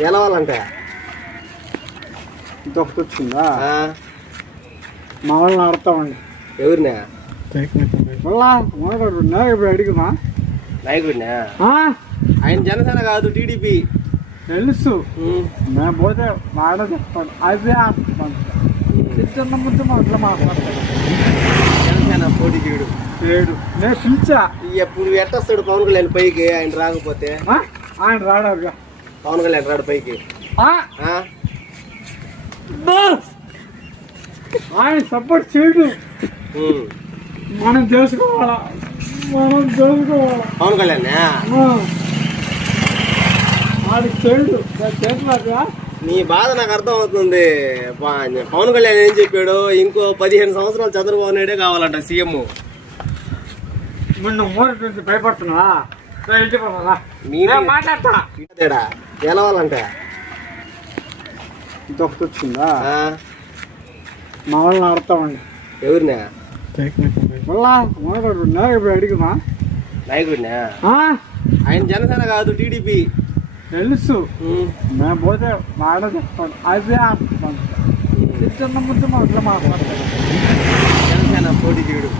గెలవాలంటే ఇంకొకటి వచ్చిందా మా వాళ్ళని ఆడతామండి. ఎవరినా ఇప్పుడు అడిగినా నాయకుడినా? ఆయన జనసేన కాదు, టీడీపీ. తెలుసు. మేము పోతే మాట చెప్తాను, అదే చిన్న ముందు అట్లా మాట్లాడతాను. జనసేన పోటీ చేయడు నేను పిలిచా. ఎప్పుడు ఎట్టొస్తాడు పవన్ కళ్యాణ్ పైకి? ఆయన రాకపోతే ఆయన రాడారుగా. పవన్ కళ్యాణ్ రాడు పైకి. ఆయన సపోర్ట్ చేయడు. మనం చేసుకోవాలా పవన్ కళ్యాణ్ వాడికి చేయడు చేతులాగా. నీ బాధ నాకు అర్థం అవుతుంది. పవన్ కళ్యాణ్ ఏం చెప్పాడు? ఇంకో 15 సంవత్సరాలు చంద్రబాబు నాయుడే కావాలంట సీఎం. మొన్న మోరీ భయపడుతున్నా మాట్లాడతా. గెలవాలంటే ఇంకొకటి వచ్చిందా మా వాళ్ళని ఆడతామండి. ఎవరినా? ఇప్పుడు అడిగినా నాయకుడినా? ఆయన జనసేన కాదు, టీడీపీ. తెలుసు. మేము పోతే మాట చెప్తాను, అదే చిన్న ముందు అట్లా మాట్లాడతాను. జనసేన పోటీ చేయడు.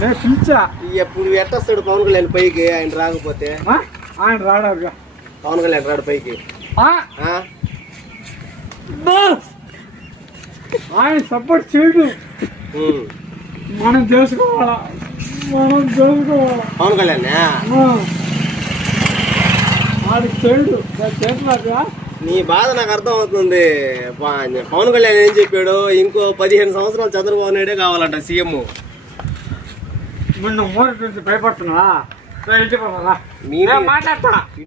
నేను పిలిచా. ఎప్పుడు ఎట్టొస్తాడు పవన్ కళ్యాణ్ పైకి? ఆయన రాకపోతే ఆయన రాడారుగా. పవన్ కళ్యాణ్ రాడు పైకి. ఆయన సపోర్ట్ చేయడు. మనం చేసుకోవాలా పవన్ కళ్యాణ్ వాడికి చేయడు చేతులాగా. నీ బాధ నాకు అర్థం అవుతుంది. పవన్ కళ్యాణ్ ఏం చెప్పాడు? ఇంకో 15 సంవత్సరాలు చంద్రబాబు నాయుడే కావాలంట సీఎం. మొన్న మోరీ భయపడుతున్నా మాట్లాడతా.